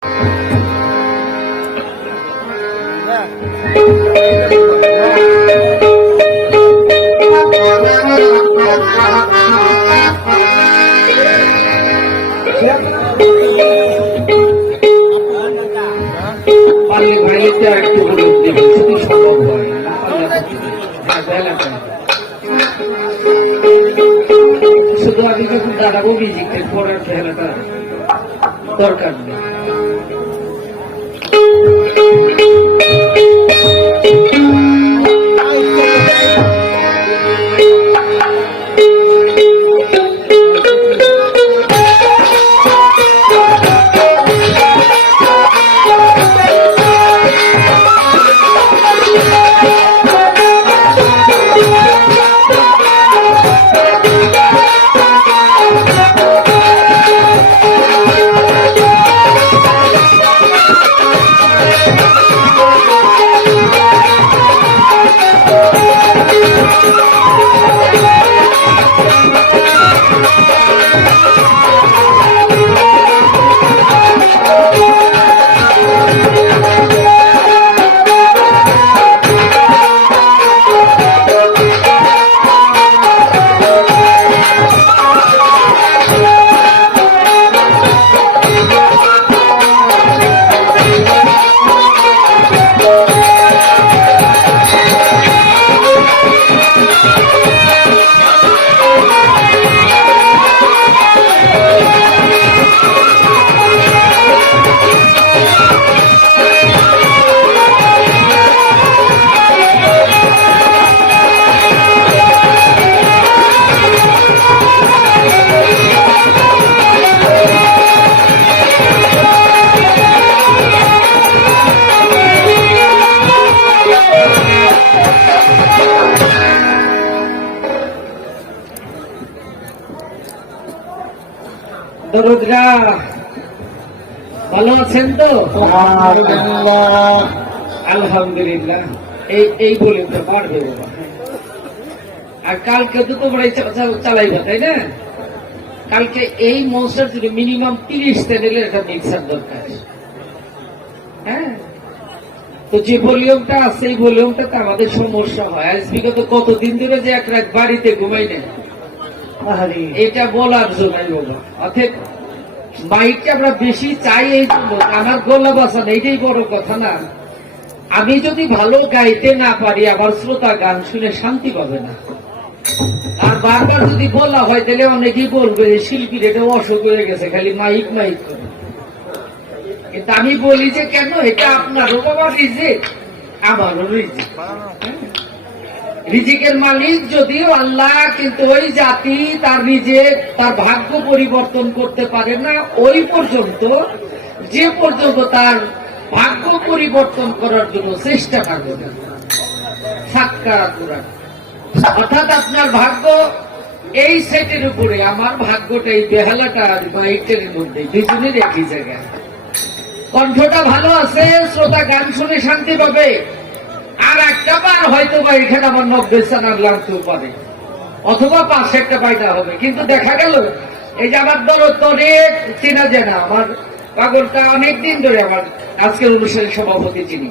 শুধু আমি যখন দাঁড়াবো মিউজিকের পরের খেলাটা দরকার নেই। দরুদরা ভালো আছেন তো? আলহামদুলিল্লাহ। এই বলে তো পারবে বাবা। আর কালকে তো তোমরা চালাইবা, তাই না? কালকে এই মৌসার জন্য মিনিমাম 30 চ্যানেলের একটা মিক্সার দরকার। হ্যাঁ, তো যে ভলিউমটা আছে এই ভলিউমটাতে আমাদের সমস্যা হয়। আজ বিগত কতদিন ধরে যে এক রাত বাড়িতে ঘুমাই না, এটা বলার জন্য বলো। অর্থাৎ মাইকটা আমরা বেশি চাই এই জন্য, আমার গলা বাঁচান এইটাই বড় কথা না। আমি যদি ভালো গাইতে না পারি আমার শ্রোতা গান শুনে শান্তি পাবে না। আর বারবার যদি বলা হয় তাহলে অনেকেই বলবে শিল্পীর এটা অসুখ হয়ে গেছে, খালি মাইক মাইক করে। কিন্তু আমি বলি যে কেন, এটা আপনারও বাবা রিজিক, আমারও রিজিক। রিজিকের মালিক যদিও আল্লাহ, কিন্তু ওই জাতি তার রিজিক তার ভাগ্য পরিবর্তন করতে পারে না ওই পর্যন্ত যে পর্যন্ত তার ভাগ্য পরিবর্তন করার জন্য চেষ্টা করবে না। অর্থাৎ আপনার ভাগ্য এই সেটের উপরে, আমার ভাগ্যটা এই বেহালাটা মাইকের মধ্যে, দুজনের একই জায়গায়। কণ্ঠটা ভালো আছে, শ্রোতা গান শুনে শান্তি পাবে। আর একটা বার হয়তো বা এখানে আমার 90 চানার লাগতেও পারে, অথবা 5 একটা পাইটা হবে। কিন্তু দেখা গেল এই যে আমার দরদ অনেক চেনা জানা, আমার পাগলটা অনেকদিন ধরে আমার আজকের অনুষ্ঠানের সভাপতি চিনি,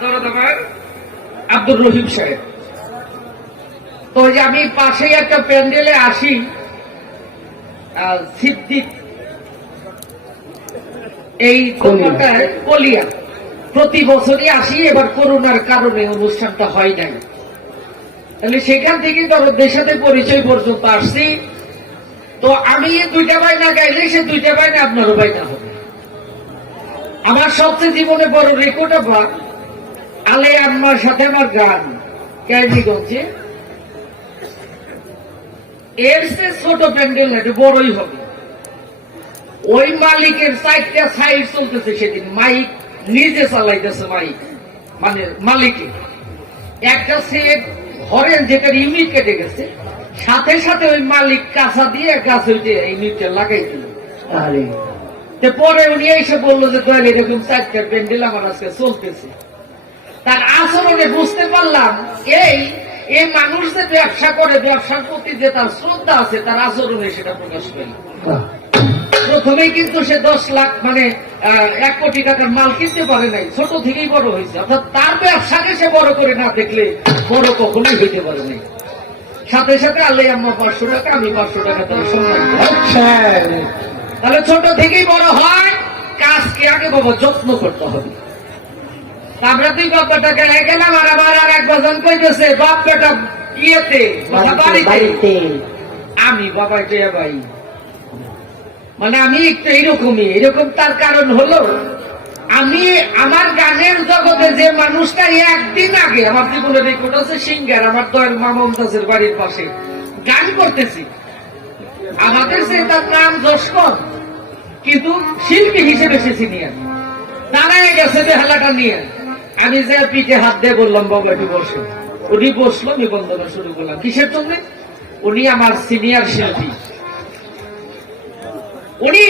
দরদ আমার আব্দুর রহিম সাহেব। তো যে আমি পাশেই একটা প্যান্ডেলে আসি, সিদ্দিক এই দোকানটায় কলিয়া, প্রতি বছরই আসি। এবার করোনার কারণে অনুষ্ঠানটা হয় নাই, তাহলে সেখান থেকে দরদের সাথে পরিচয় পর্যন্ত আসছি। তো আমি 2টা বাইনা গাইলে সে 2টা বাইনা আপনারও বাইনা হবে। আমার সবচেয়ে জীবনে বড় রেকর্ড আবার আলে আম্মার সাথে আমার গান ক্যারিগঞ্জে, এর সে ছোট প্যান্ডেল না, বড়ই হবে। ওই মালিকের 4টা সাইড চলতেছে সেদিন, মাইক নিজে চালাইতেছে, মাইক মানে মালিকে একটা সেট ধরেন যেটার ইউনিট কেটে গেছে, সাথে সাথে ওই মালিক কাঁচা দিয়ে গাছ হইতে ইউনিটটা লাগাই দিল। পরে উনি এসে বললো যে দয়াল এরকম 4টা প্যান্ডেল আমার আজকে চলতেছে। তার আচরণে বুঝতে পারলাম এই মানুষ যে ব্যবসা করে, ব্যবসার প্রতি যে তার শ্রদ্ধা আছে, তার আচরণে সেটা প্রকাশ পেল। প্রথমেই কিন্তু সে 10 লাখ মানে 1 কোটি টাকার মাল কিনতে পারে নাই, ছোট থেকেই বড় হয়েছে। অর্থাৎ তার ব্যবসাকে সে বড় করে না দেখলে বড় কখনোই হইতে পারে নাই। সাথে সাথে আল্লাহ আম্মা 500 টাকা, আমি 500 টাকা তাহলে সম্মান দিই। আচ্ছা তাহলে ছোট থেকেই বড় হয়, কাজকে আগে বাবা যত্ন করতে হবে। তারপরে তুই বাপ বেটাকে গেলাম, আর আমার আর এক বাজন কইতেছে বাপ বেটা ইয়েতে বাড়িতে, আমি বাবা টিয়া ভাই মানে আমি একটু এরকম তার কারণ হলো আমি আমার গানের জগতে যে মানুষটা একদিন আগে আমার জীবনের রেকর্ড আছে সিঙ্গার, আমার দয়াল মা মমতাজের বাড়ির পাশে গান করতেছি, আমাদের সে তার নাম যশকর, কিন্তু শিল্পী হিসেবে সে সিনিয়র, দাঁড়ায় গেছে বেহালাটা নিয়ে। আমি যে পিঠে হাত দিয়ে বললাম বাবা একটু বসে, উনি বসলো, আমি বন্দনা শুরু করলাম। কিসের জন্য? উনি আমার সিনিয়র শিল্পী, উনি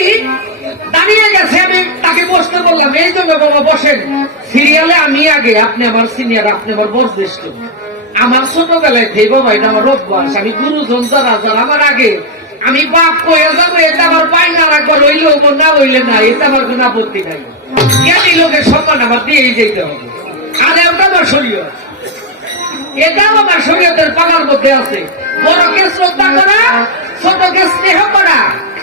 দাঁড়িয়ে গেছে, আমি তাকে বসতে বললাম। এই জন্য বাবা বসেন, সিরিয়ালে আমি আগে, আপনি আমার সিনিয়র, আপনি আমার বয়োজ্যেষ্ঠ। আমার ছোটবেলায় থেকে বাবা এটা আমার অভ্যাস, আমি গুরুজন যারা আমার আগে আমি বাপ কয়ে যাবো, এটা আমার পাই না রাখবো, হইলে না হইলে না, এটা আমার কোন আপত্তি নাই। জ্ঞানী লোকের সম্মান আমার দিয়েই যেতে হবে। আর ওটা আমার শরীয়ত, এটাও আমার শরীয়তের পালার মধ্যে আছে। বড়কে শ্রদ্ধা করা, ছোটকে স্নেহ করা,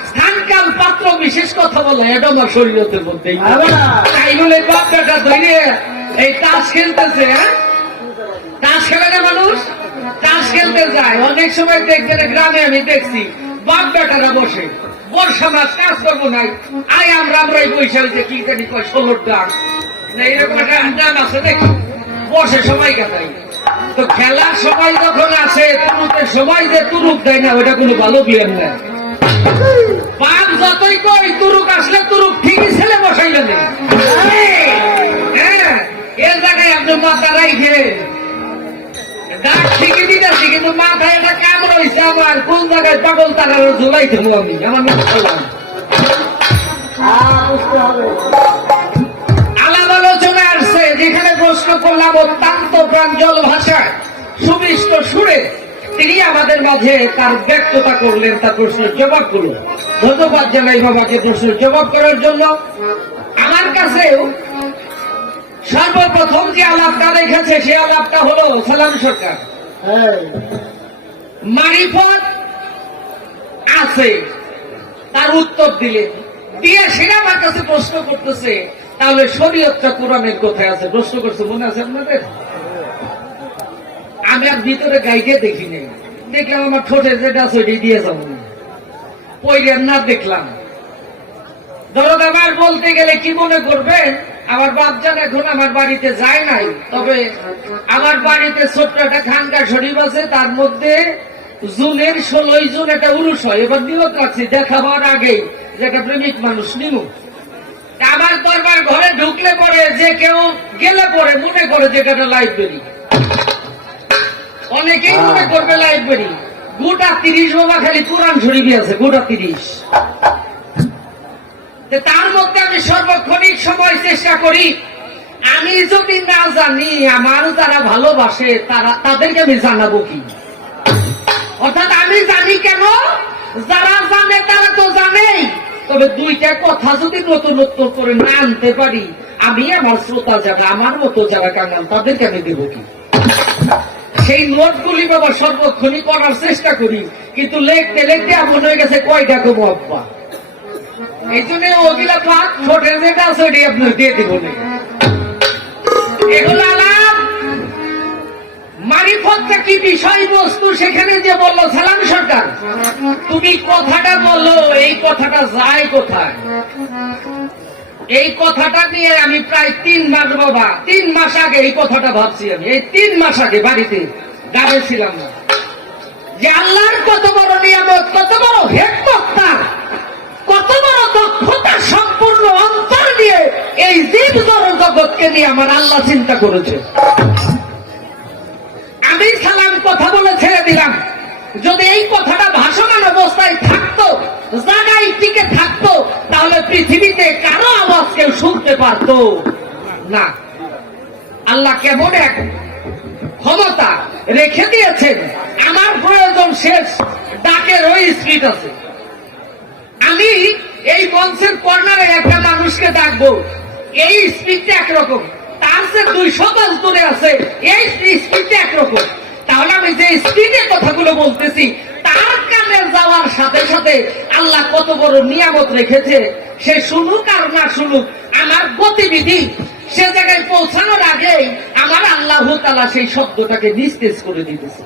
স্থানকাল পাত্র বিশেষ কথা বলা, এটা আমার শরীয়তের মধ্যেই। তাই বলে বাপ বেটা ধরে এই তাস খেলতেছে, তাস খেলে না মানুষ, তাস খেলতে যায়। অনেক সময় দেখছেন গ্রামে আমি দেখছি বাপ বেটারা বসে, বর্ষা মাস কাজ করবো নাই, আমরাই বৈশাখীতে কি জানি কয় 16 ডাক এইরকম একটা নাম আছে দেখি, বসে সময় কাটাই। তো খেলার সময় যখন আসে, তুরুকের সময় যে তুরুক দেয় না, ওটা কোনো ভালো প্লেয়ার না। বাপ যতই কই তুরুক আসলে তুরুক ঠিকই ছেলে বসাইলেন। হ্যাঁ, এর জায়গায় আপনি মাথা রাইখে ডাক ঠিকই দিতেছি, কিন্তু মাথায় একটা কাম রয়েছে আমার, কোন জায়গায় পাগল তারা ঝুলাই দেবো আমি, আমার নাম বললাম। আলাপ আলোচনা আসছে, যেখানে প্রশ্ন করলাম অত্যন্ত প্রাঞ্জল ভাষায় সুমিষ্ট সুরে তিনি আমাদের মাঝে তার ব্যক্ততা করলেন, তার প্রশ্নের জবাব করলেন। ধন্যবাদ জানাই বাবাকে প্রশ্নের জবাব করার জন্য। আমার কাছেও সর্বপ্রথম যে আলাপটা রেখেছে সে আলাপটা হলো সালাম সরকার। মারিফত আছে, তার উত্তর দিলে দিয়ে সেটা আমার কাছে প্রশ্ন করতেছে, তাহলে শরীয়তটা কোরআনের কোথায় আছে প্রশ্ন করছে, মনে আছে আপনাদের? আমি আর ভিতরে গাইতে দেখি নাই, দেখলাম আমার ঠোঁটে যেটা আছে ওইটাই দিয়ে যাবো, পইরের না দেখলাম। ধরো আমার বলতে গেলে কি মনে করবেন, আমার বাপজান এখন আমার বাড়িতে যায় নাই, তবে আমার বাড়িতে ছোট্ট একটা খানকা শরীফ আছে, তার মধ্যে জুনের 16 জুন একটা উরুষ হয়। এবার নিয়ত রাখছি দেখা হওয়ার আগেই যে একটা প্রেমিক মানুষ নিমু, আমার দরবার ঘরে ঢুকলে পরে যে কেউ গেলে পরে মনে করে যে এটা লাইব্রেরি, অনেকেই মনে করবে লাইব্রেরি। গোটা 30 বাবা খালি কোরআন শরীফই আছে, গোটা 30। তার মধ্যে আমি সর্বক্ষণিক সময় চেষ্টা করি, আমি যদি না জানি আমার যারা ভালোবাসে তাদেরকে আমি জানাবো কি, অর্থাৎ আমি জানি কেন, যারা জানে তারা তো জানেই, তবে দুইটা কথা যদি নতুনত্ব করে না আনতে পারি, আমি আমার শ্রোতা যাবে আমার মতো যারা কাঙ্গাল তাদেরকে আমি দেবো কি। সেই নোটগুলি বাবা সর্বক্ষণই করার চেষ্টা করি, কিন্তু লিখতে লিখতে এমন হয়ে গেছে কয়টা কমো আব্বা, এই জন্য ওগুলা পাক ছোটের যেটা আছে ওইটাই আপনার দিয়ে দিব। এগুলো আলাপ মারিফতটা কি বিষয়বস্তু, সেখানে যে বললো সালাম সরকার তুমি কথাটা বললো, এই কথাটা যায় কোথায়? এই কথাটা নিয়ে আমি প্রায় 3 মাস বাবা, 3 মাস আগে এই কথাটা ভাবছি। আমি এই 3 মাস আগে বাড়িতে গাবে ছিলাম না, যে আল্লাহর কত বড় নিয়ামত, কত বড় হিকমত, তার কত বড় দক্ষতা সম্পূর্ণ অন্তর দিয়ে এই জীব জগৎকে নিয়ে আমার আল্লাহ চিন্তা করেছে। আমি সালাম কথা বলে ছেড়ে দিলাম, যদি এই কথাটা ভাসমান অবস্থায় থাকতো, জায়গায় টিকে থাকতো, তাহলে পৃথিবীতে কারো আওয়াজ কেউ শুনতে পারতো না। আল্লাহ কেমন এক ক্ষমতা রেখে দিয়েছেন, আমার প্রয়োজন শেষ, ডাকের ওই স্পিড আছে। আমি এই মঞ্চের কর্নারে একটা মানুষকে ডাকবো, এই স্পিডটা একরকম, তার যে 200 গজ দূরে আছে এই স্পিডটা একরকম। তাহলে আমি যে স্পিডের কথাগুলো বলতেছি তার কানে যাওয়ার সাথে সাথে আল্লাহ কত বড় নিয়ামত রেখেছে, সে শুনুক আর না শুনুক, আমার গতিবিধি সে জায়গায় পৌঁছানোর আগে আমার আল্লাহ তাআলা সেই শব্দটাকে নিস্তেজ করে দিতেছে,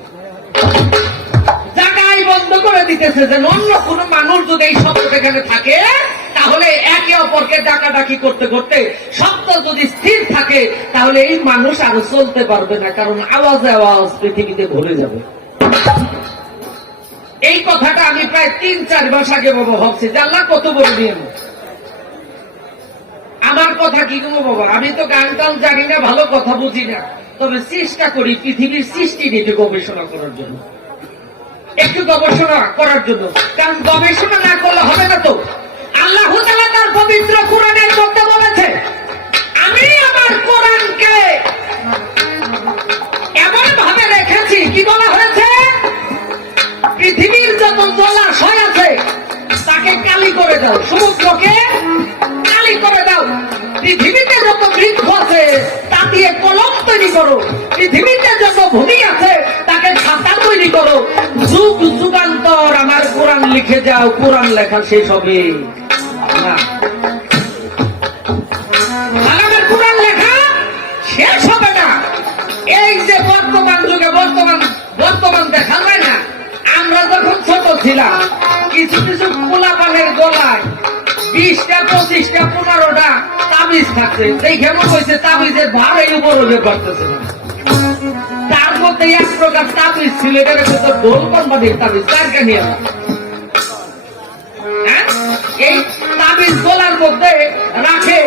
জায়গায় বন্ধ করে দিতেছে, যে অন্য কোন মানুষ যদি এই শব্দটা এখানে থাকে তাহলে একে অপরকে ডাকাডাকি করতে করতে শব্দ যদি স্থির থাকে তাহলে এই মানুষ আর চলতে পারবে না, কারণ আওয়াজে আওয়াজ পৃথিবীতে ভরে যাবে। এই কথাটা আমি প্রায় 3-4 মাস আগে বাবা ভাবছি যে আল্লাহ কত বড় নিয়ম। আমার কথা কি গো বাবা, আমি তো গান টান জানি না, ভালো কথা বুঝি না, তবে চেষ্টা করি পৃথিবীর সৃষ্টি নিয়ে একটু গবেষণা করার জন্য, একটু গবেষণা করার জন্য, কারণ গবেষণা না করলে হবে না। তো আল্লাহ তাআলা তার পবিত্র কোরআনের মধ্যে বলেছে, আমি আমার কোরআনকে এমন ভাবে রেখেছি, কি বলা হয়েছে, পৃথিবীর যত জলাশয় আছে তাকে কালি করে দাও, সমুদ্রকে কালি করে দাও, পৃথিবীতে যত বৃক্ষ আছে তা দিয়ে কলম তৈরি করো, পৃথিবীতে যত ভূমি আছে তাকে খাতা তৈরি করো, যুগ যুগান্তর আমার কোরআন লিখে যাও, কোরআন লেখা শেষ হবে না, আমার কোরআন লেখা শেষ হবে না। এই যে বর্তমান যুগে বর্তমান দেখা যায় না, আমরা যখন ছোট ছিলাম কিছু কিছু পোলাপানের গলায় 20টা 25টা 15টা তাবিজ থাকছে, দেখে মনে হয়েছে তাবিজের ভার এই উপর হয়ে করতেছে না, তার মধ্যে এক প্রকার তাবিজ ছিল, এটার ভিতর ঢোল কোম্পানির তাবিজ, চারটা নিয়ে এই তাবিজ গলার মধ্যে রাখে,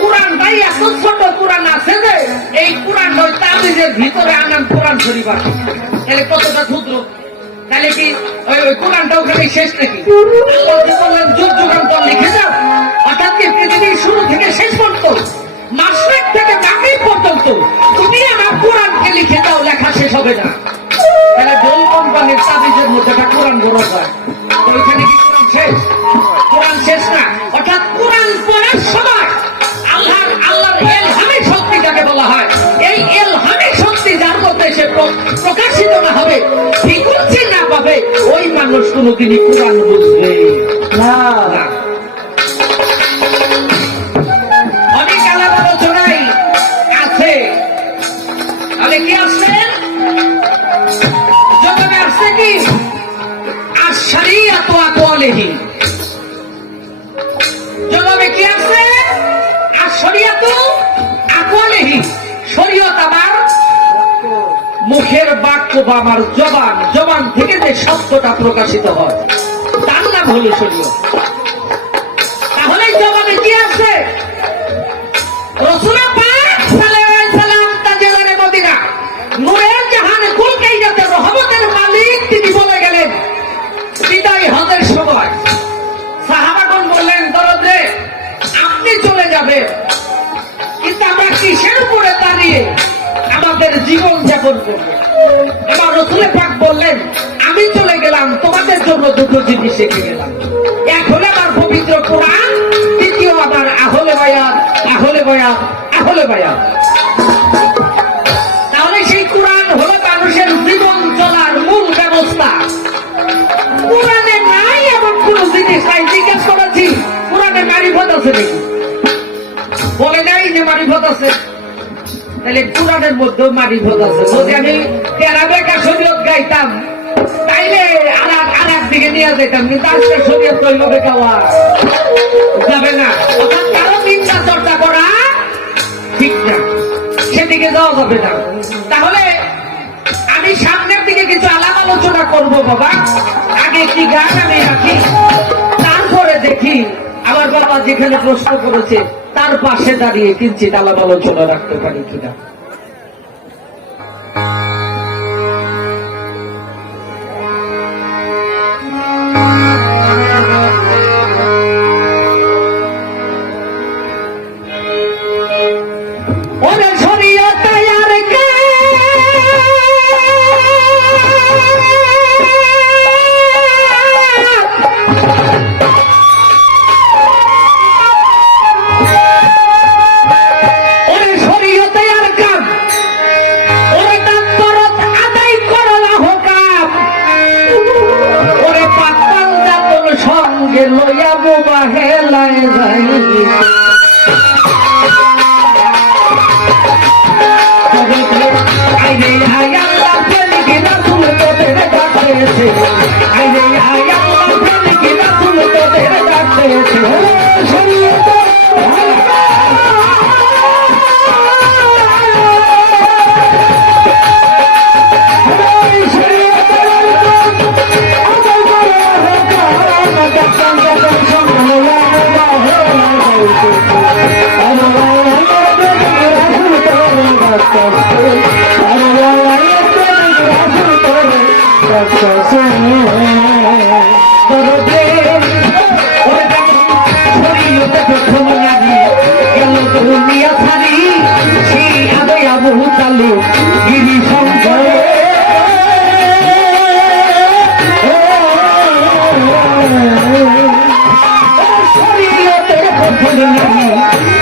কোরআনটাই এত ছোট কোরআন আছে যে এই কোরআন ওই তাবিজের ভিতরে আনান কোরআন শরীফ আছে, তাহলে কতটা ক্ষুদ্র, তাহলে কি ওই কোরআনটা ওখানে শেষ নাকি? বললেন যুগ যুগান্তর লিখে যাও, অর্থাৎ কি পৃথিবীর শুরু থেকে শেষ পর্যন্ত, মাসরেক থেকে মাগরিব পর্যন্ত তুমি আমার কোরআনকে লিখে দাও, লেখা শেষ হবে না। তাহলে ঢোল কোম্পানির তাবিজের মধ্যে একটা কোরআন বড় হয়, ওইখানে কি কোরআন শেষ? কোরআন শেষ না। অর্থাৎ কোরআন পড়ার সময় আল্লাহর ইলহামী শক্তি যাকে বলা হয়, এই ইলহামী শক্তি যার মধ্যে সে প্রকাশিত না হবে, ফ্রিকোয়েন্সি না পাবে, ওই মানুষ কোনদিনই কোরআন বুঝবে না। অনেক আলাপ আলোচনায় আছে, তাহলে কি আসছেন জগতে আসছে কি আর শরীয়ত আকওয়ালিহি, জবাবে কি আছে আর শরীয়ত আকওয়ালিহি, শরীয়ত আমার মুখের বাক্য বা আমার জবান থেকে যে শব্দটা প্রকাশিত হয় তার নাম হলো শরীয়ত। তাহলে জবাবে কি আছে, রাসূল পাক সাল্লাল্লাহু আলাইহি সাল্লাম তাজেদারে মদিনা নূরের জাহানে কুল কায়নাতের রহমতের মালিক তিনি বলে গেলেন বিদায় হজের সময়, সাহাবাগণ বললেন দরদ রে আপনি চলে যাবেন, কিন্তু আমরা কিসের উপরে দাঁড়িয়ে আমাদের জীবন যাপন করব? এবার রাসূল পাক বললেন আমি চলে গেলাম, তোমাদের জন্য দুটো জিনিস রেখে গেলাম, এক হলো আমার পবিত্র কোরআন, দ্বিতীয় আমার আহলে বায়াত। তাহলে সেই কোরআন হলো মানুষের জীবন চলার মূল ব্যবস্থা। কোরআনে নাই এমন কোন জিনিস নাই, জিজ্ঞেস করেছি কোরআনে মারিফত আছে নাকি, বলে নাই যে মারিফত আছে, তাহলে কোরআনের মধ্যেও মারিফত আছে। যদি আমি তেরাবেকা শরীয়ত গাইতাম তাইলে আর একদিকে নিয়ে যেতাম, কিন্তু আজকে শরীয়ত ওইভাবে গাওয়া যাবে না, অর্থাৎ কারো চিন্তা চর্চা করা ঠিক না, সেদিকে যাওয়া যাবে না। তাহলে আমি সামনের দিকে কিছু আলাপ আলোচনা করবো বাবা, আগে কি গান আমি রাখি, তারপরে দেখি আমার বাবা যেখানে প্রশ্ন করেছে তার পাশে দাঁড়িয়ে কিঞ্চিত আলাপ আলোচনা রাখতে পারি কিনা। আইরে আল্লাহ বলি কি রাসূল তোদের ডাকতেছে আইরে আল্লাহ বলি কি রাসূল তোদের ডাকতেছে শরীয়ত গিরি শঙ্কর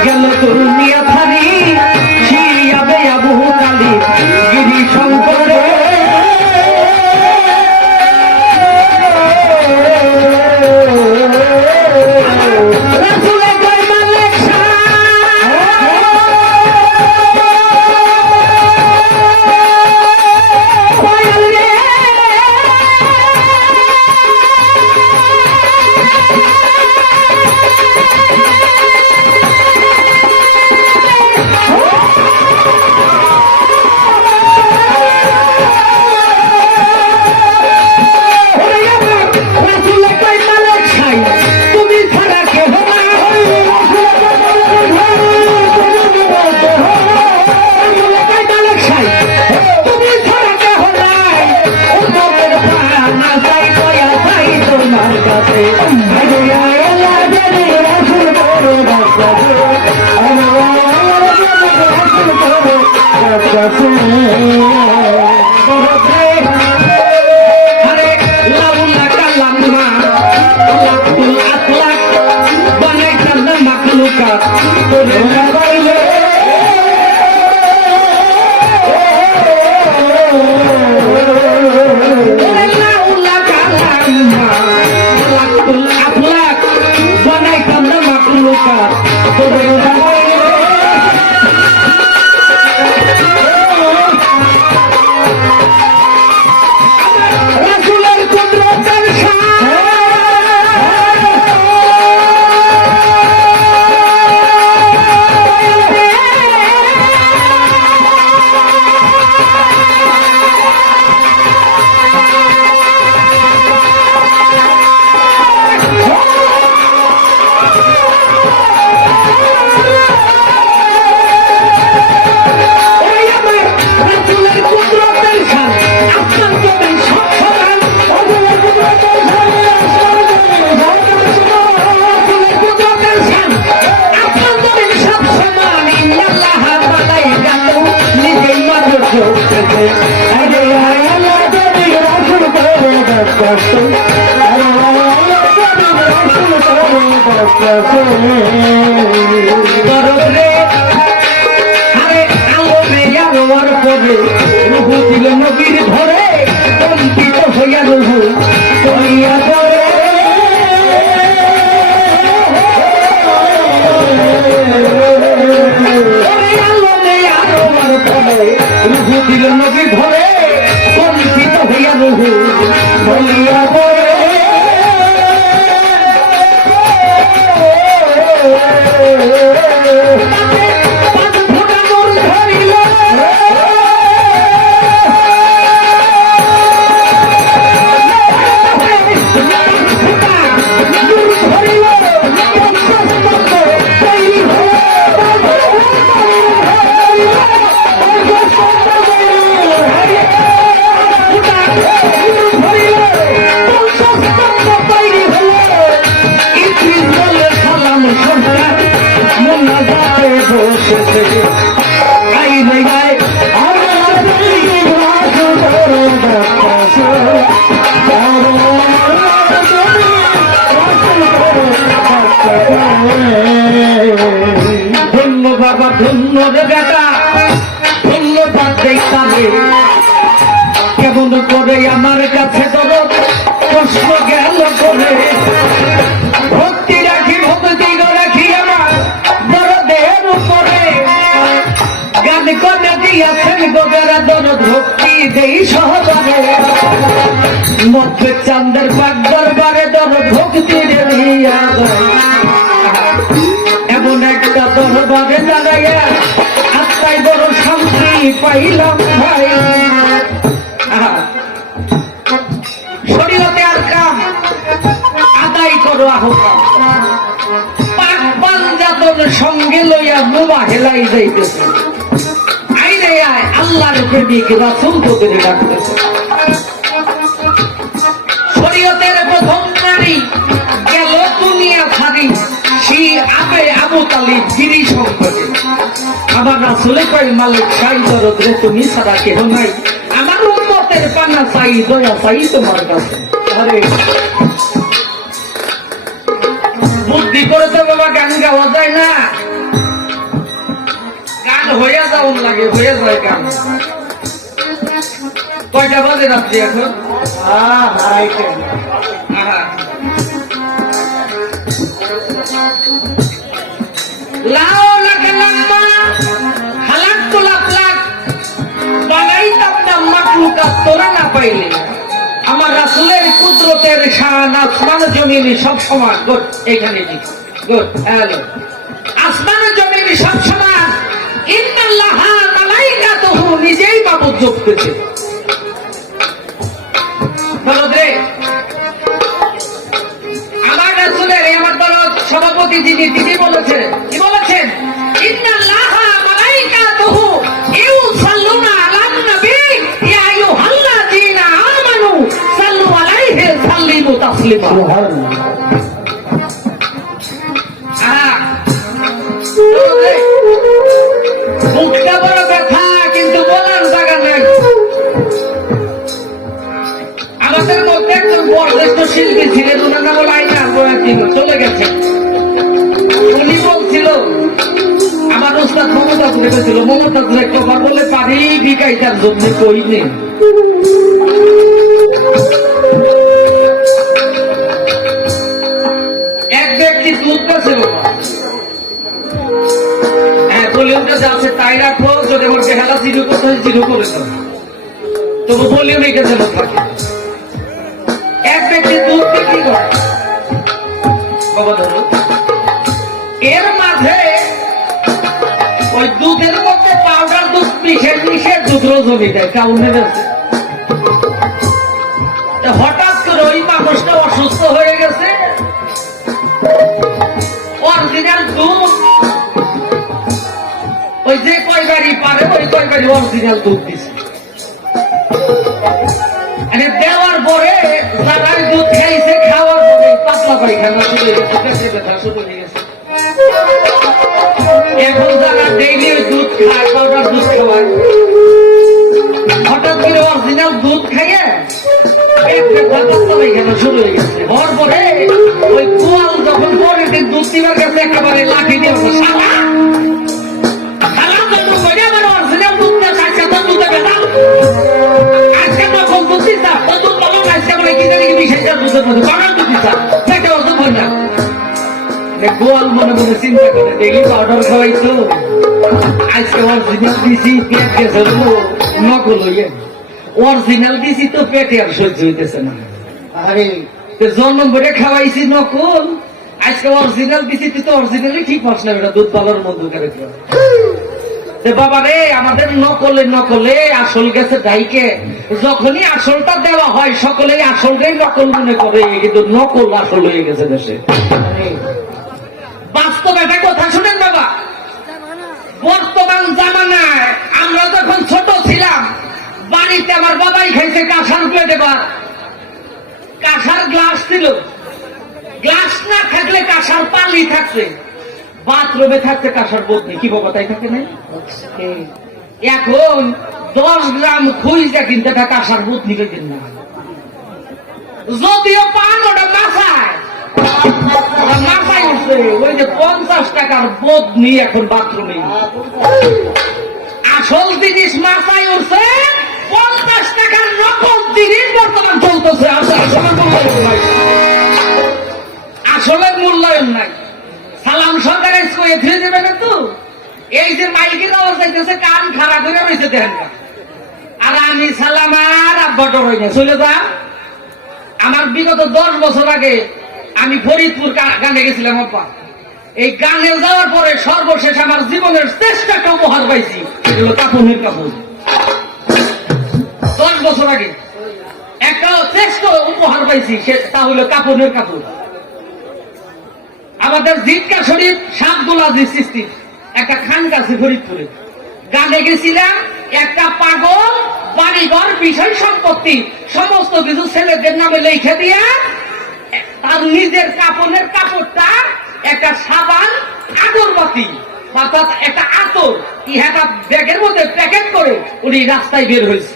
গেল তরুণিয়া থারি শিয়াবে আবু তালি গিরি শঙ্করে নবীর ধরে কম্পিত হইয়া রহু করিয়া পড়ে রুহু দিল নবীর ধরে কম্পিত হইয়া রহু করিয়া পড়ে বাবা ধন্য রে বেটা ধন্যবাদ দেখতামে কেমন করে আমার কাছে তোর প্রশ্ন গেল করে ভক্তি রাখি ভক্তি রাখি আমার আছেন গোবের দরদ ভক্তি দেই সহবারে মধ্যে চান্দের পাক দরবারে দরদ ভক্তি দিয়া এমন একটা দরবারে দাঁড়াইয়া আত্মায় বড় শান্তি পাইলাম ভাই। শরীয়তে আর কাম আদায় করো আহ্বান পাক পাঞ্জাতন সঙ্গে লইয়া মোবা হেলাই যাইতেছে আইরে আয় আল্লাহর প্রেমিক রাসূল তোদের ডাকতেছে। শরীয়তের প্রথম নারী গেল দুনিয়া ছাড়ি সেই আবু তালিব গিরি সংকটে আমার রাসূলে কয় মালিক সাই দরদ রে তুমি ছাড়া কেহ নাই আমার উম্মতের পানা চাই দয়া চাই তোমার কাছে। আরে বুদ্ধি করে তো বাবা গান গাওয়া যায় না, গান হইয়া যাওয়ার লাগে, হয়ে যায় গান। কয়টা বাজে রাত্রি এখন? লাও লাখা লাম্মা হালাক তো লাখ লাখ বানাইতাম না মাকলুকা তোরা না পাইলে আমার রাসূলের কুদরতের শান আসমান জমিন সব সমান। গুড, এখানে ঠিক গুড। হ্যালো, আসমান জমিন সব সমান। ইন্নাল্লাহা মালাইকাতুহু নিজেই মাবুদ জপতেছে। বলো রে আমার রাসূলের আমার বড় সভাপতি যিনি তিনি বলেছেন, কি বলেছেন? ইন্নাল্লাহা মালাইকাতুহু ইউসাল্লুনা আলান নবী ইয়া আইয়ুহাল্লাযীনা আমানু সাল্লু আলাইহি সাল্লিমু তাসলিমা। মুখটা বড় ব্যথা কিন্তু বলার জায়গা নাই। আমাদের মধ্যে একজন বয়োজ্যেষ্ঠ শিল্পী ছিলেন, ওনার নাম আইনা চলে গেছে। উনি বলছিল আমার ওস্তাদ মমতাজুর ছিল, মমতাজুর একটা কথা বলে পারি বিকাইটার জন্য কই নেই। এক ব্যক্তি দুধ পেছে হ্যাঁ ভলিউমটা যা আছে তাই রাখো, যদি ওর বেহালা জিরো করতে হয় জিরো করে দাও, তবু ভলিউম এটা যেন থাকে। এক ব্যক্তি দুধ বিক্রি করে বাবা ধরো, এর মাঝে ওই দুধের মধ্যে পাউডার দুধ মিশে মিশে দুধ রোজনি দেয় কাউনের আছে। হঠাৎ করে ওই মানুষটা অসুস্থ হয়ে গেছে, অরিজিনাল দুধ ওই যে কয়বারই পারে ওই কয়বারই অরিজিনাল দুধ দিছে। দেওয়ার পরে যারা দুধ খাইছে খাওয়ার পরে পাতলা পায়খানা শুরু হয়ে গেছে, পেটে ব্যথা শুরু হয়ে গেছে। এখন যারা ডেইলি দুধ খায়, পাউডার দুধ খাওয়ায়, হঠাৎ করে অরিজিনাল দুধ খাইয়ে পেট ব্যথা পাতলা পায়খানা শুরু হয়ে গেছে। হওয়ার পরে ওই কুয়াল যখন পরে দুধ দিবার গেছে একেবারে লাঠি দিয়ে সারা গোয়াল মনে মনে চিন্তা করে ডেইলি পাউডার খাওয়াইতো, আজকে অরিজিনাল দিছি পেট গেছে নকল হইয়ে, অরিজিনাল দিছি তো পেটে আর সহ্য হইতেছে না। আরে জন্ম করে খাওয়াইছি নকল, আজকে অরিজিনাল দিছি, তুই তো অরিজিনালি ঠিক পাস না, এটা দুধ পালার মধ্যে করে বাবা রে। আমাদের নকলে নকলে আসল গেছে ডাইকে, যখনই আসলটা দেওয়া হয় সকলেই আসলটাই নকল মনে করে, কিন্তু নকল আসল হয়ে গেছে দেশে। বাস্তব একটা কথা শুনেন বাবা, বর্তমান জামানায় আমরা যখন ছোট ছিলাম বাড়িতে আমার বাবাই খাইছে কাঁসার প্লেটে বা কাঁসার গ্লাস ছিল, গ্লাস না থাকলে কাঁসার পালি থাকছে, বাথরুমে থাকতে কাঁসার বোতনি, কি বাবা তাই থাকে না? এখন 10 গ্রাম খুঁজে কিনতে কাঁসার বোতনি পেতেন না, যদিও পান ওটা মাথায় মাথায় উঠছে, ওই যে 50 টাকার বোতনি এখন বাথরুমে। আসল জিনিস মাথায় উঠছে, 50 টাকার নকল জিনিস বর্তমান চলতেছে। আসলে মূল্যায়ন নাই। সালাম সরকার স্কুলে ফিরে দেবে না তো, এই যে মাইকের আওয়াজ যাইতেছে কান খারাপ করে রয়েছে দেখেন। আর আমি সালাম আর আব্বা ডরাই না চলে যা। আমার বিগত 10 বছর আগে আমি ফরিদপুর গানে গেছিলাম আব্বা। এই গানে যাওয়ার পরে সর্বশেষ আমার জীবনের শ্রেষ্ঠ একটা উপহার পাইছি, সেটা হলো কাপড়ের কাপড়। 10 বছর আগে একটা শ্রেষ্ঠ উপহার পাইছি, তা হলো কাপড়ের কাপড়। আমাদের জিটকা শরীফ শাহদুল আজিজ চিশতি একটা খানকা আছে ফরিদপুরে, গানে গেছিলাম। একটা পাগল বাড়িঘর বিষয় সম্পত্তি সমস্ত কিছু ছেলেদের নামে লিখে দিয়া তার নিজের কাপড়ের কাপড়টা একটা সাবান আগরবাতি অর্থাৎ একটা আতর ইহাটা ব্যাগের মধ্যে প্যাকেট করে উনি রাস্তায় বের হয়েছে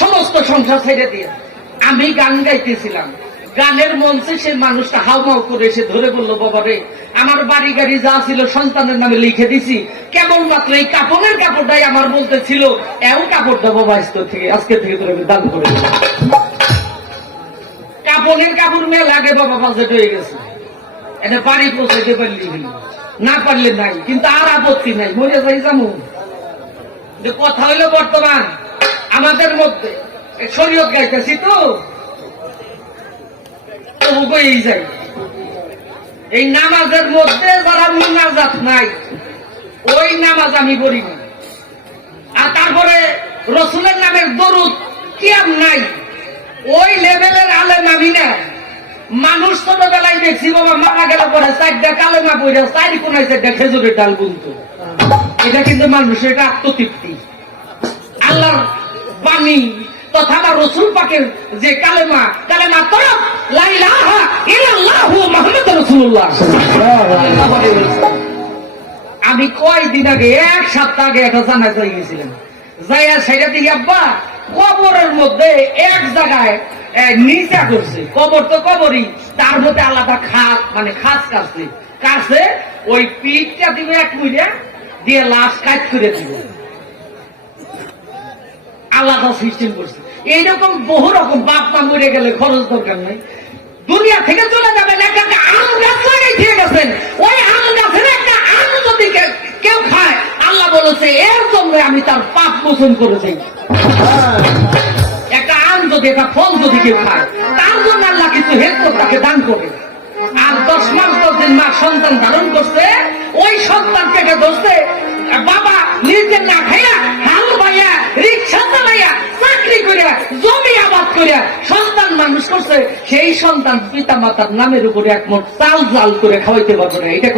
সমস্ত সংসার ছেড়ে দিয়ে। আমি গান গাইতেছিলাম, গানের মঞ্চে সে মানুষটা হাউমাউ করে এসে ধরে বললো, বাবা রে আমার বাড়ি গাড়ি যা ছিল সন্তানের নামে লিখে দিছি, কেবল মাত্র এই কাপড়ের কাপড়টাই আমার বলতে ছিল এও কাপড় দেবো আজকে থেকে তোর আমি দান করে দিলাম। কাপড়ের কাপড় মেলা আগে বাবা বাজেট হয়ে গেছে, এটা বাড়ি পৌঁছাইতে পারলি না পারলে নাই, কিন্তু আর আপত্তি নাই, মরে যাই যাবো। যে কথা হইলো বর্তমান আমাদের মধ্যে শরীয়ত গাইতেছি তো এই যাই এই নামাজের মধ্যে যারা মুনাজাত নাই ওই নামাজ আমি করি না। আর তারপরে রসুলের নামের দরুদ কিয়াম নাই, ওই লেভেলের আলেম আমি না। মানুষ ছোটবেলায় দেখছি বাবা মারা গেল পরে 4টা কালেমা পড়ে 4 কোনায় 4টা খেজুরের ডাল বুনতো। এটা কিন্তু মানুষের একটা আত্মতৃপ্তি। আল্লাহর বাণী তথা রসুল পাকের যে কালেমা তরফ লা ইলাহা ইল্লাল্লাহু মুহাম্মাদুর রাসূলুল্লাহ। আমি কয়দিন আগে 1 সপ্তাহ আগে একটা জানাজায় গেছিলাম, যাইয়া সেটা দেখি আব্বা কবরের মধ্যে এক জায়গায় নিচা করছে, কবর তো কবরই, তার মধ্যে আলাদা খাস মানে খাস কাটছে কাছে ওই পিঠটা দিবে 1 মুড়া দিয়ে লাশ কাট করে দিবে, আলাদা সিস্টেম করছে। এইরকম বহু রকম বাপ মা মরে গেলে খরচ দরকার নাই, দুনিয়া থেকে চলে যাবেন, একটা আম গাছ লাগাই দিয়ে গেছেন, ওই আম গাছের একটা আম যদি কেউ খায় আল্লাহ বলেছে এর জন্য আমি তার পাপ মোচন করেছি। একটা আম যদি একটা ফল যদি কেউ খায় তার জন্য আল্লাহ কিছু হেল্প তাকে দান করে। আর 10 মাস 10 দিন মা সন্তান ধারণ করছে, ওই সন্তান থেকে ধরছে বাবা নিজে না খাইয়া হাল ভাইয়া রিক্সা চালাইয়া চাকরি করিয়া জমি আবাদ করিয়া সন্তান মানুষ করছে, সেই সন্তান পিতা মাতার নামের উপরে একমত চাল জাল করে খাওয়াইতে পারবে না। এটা